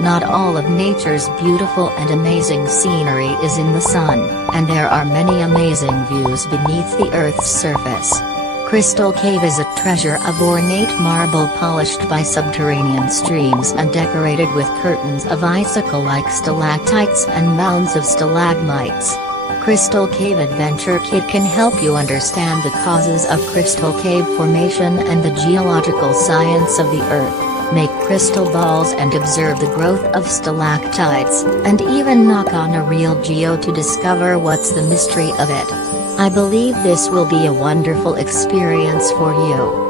Not all of nature's beautiful and amazing scenery is in the sun, and there are many amazing views beneath the Earth's surface. Crystal Cave is a treasure of ornate marble polished by subterranean streams and decorated with curtains of icicle-like stalactites and mounds of stalagmites. Crystal Cave Adventure Kit can help you understand the causes of crystal cave formation and the geological science of the Earth, make crystal balls and observe the growth of stalactites, and even knock on a real geo to discover what's the mystery of it. I believe this will be a wonderful experience for you.